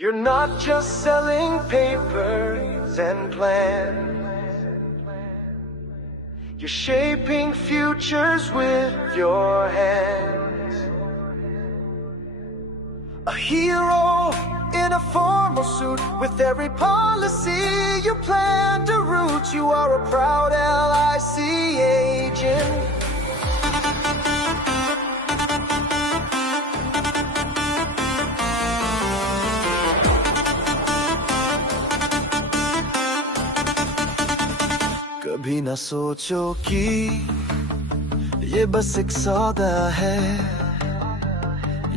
You're not just selling papers and plans. You're shaping futures with your hands. A hero in a formal suit, with every policy you plan to root. You are a proud LIC agent. कभी न सोचो कि ये बस एक सौदा है,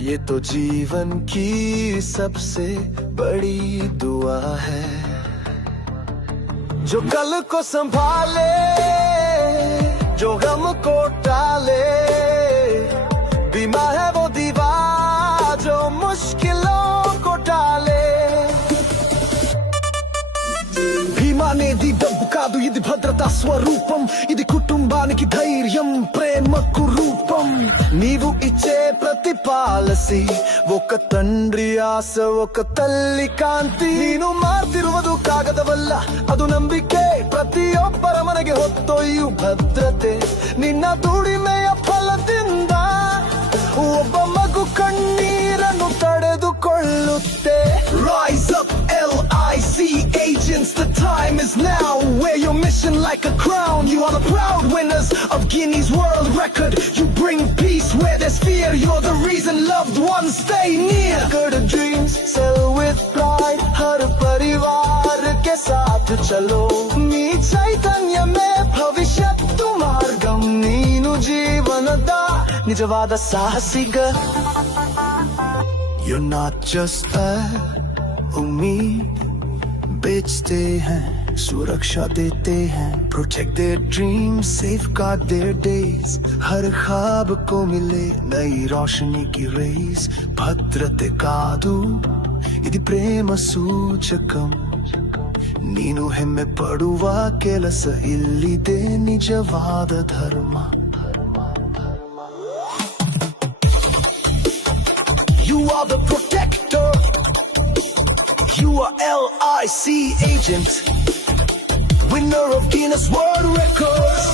ये तो जीवन की सबसे बड़ी दुआ है। जो कल को संभाले, जो गम को टाले, बीमा है वो दीवार जो मुश्किलों को टाले। భీమానేది డబ్బు కాదు, ఇది భద్రతా స్వరూపం. ఇది కుటుంబానికి ధైర్యం, ప్రేమకు రూపం. నీవు ఇచ్చే ప్రతి పాలసీ ఒక తండ్రి ఆశ, ఒక తల్లి కాంతి. ನೀನು ಮಾಡ್ತಿರುವುದು ಕಾಗದವಲ್ಲ, ಅದು ನಂಬಿಕೆ. ಪ್ರತಿಯೊಬ್ಬರ ಮನೆಗೆ ಹೊತ್ತೊಯ್ಯು ಭದ್ರತೆ. ನಿನ್ನ ದುಡಿಮೆಯ ಫಲದಿಂದ ಒಬ್ಬ ಮಗು ಕಣ್ಣೀರನ್ನು ತಡೆದುಕೊಳ್ಳುತ್ತೆ. Rise up LIC agents, the time is now. Wear your mission like a crown. You are the proud winners of Guinness World Record. You bring peace where there's fear. You're the reason loved ones stay near. Good dreams, sell with pride. हर परिवार के साथ चलो. नी चैतन्य में भविष्यत्तु मार्गम. ನೀನು ಜೀವನದ ನಿಜವಾದ ಸಾಹಸಿಗ. You're not just a उम्मीद बेचते हैं, सुरक्षा देते हैं. Protect their dreams, safeguard their days. हर ख्वाब को मिले नई रोशनी की रेस. ಭದ್ರತೆ ಕಾದು ಇದು ಪ್ರೇಮ ಸೂಚಕಂ. ನೀನು ಹೆಮ್ಮೆ ಪಡುವ ಕೆಲಸ ಇಲ್ಲಿದೆ ನಿಜವಾದ ಧರ್ಮ. You are the protector. You are LIC agent, winner of Guinness World Records.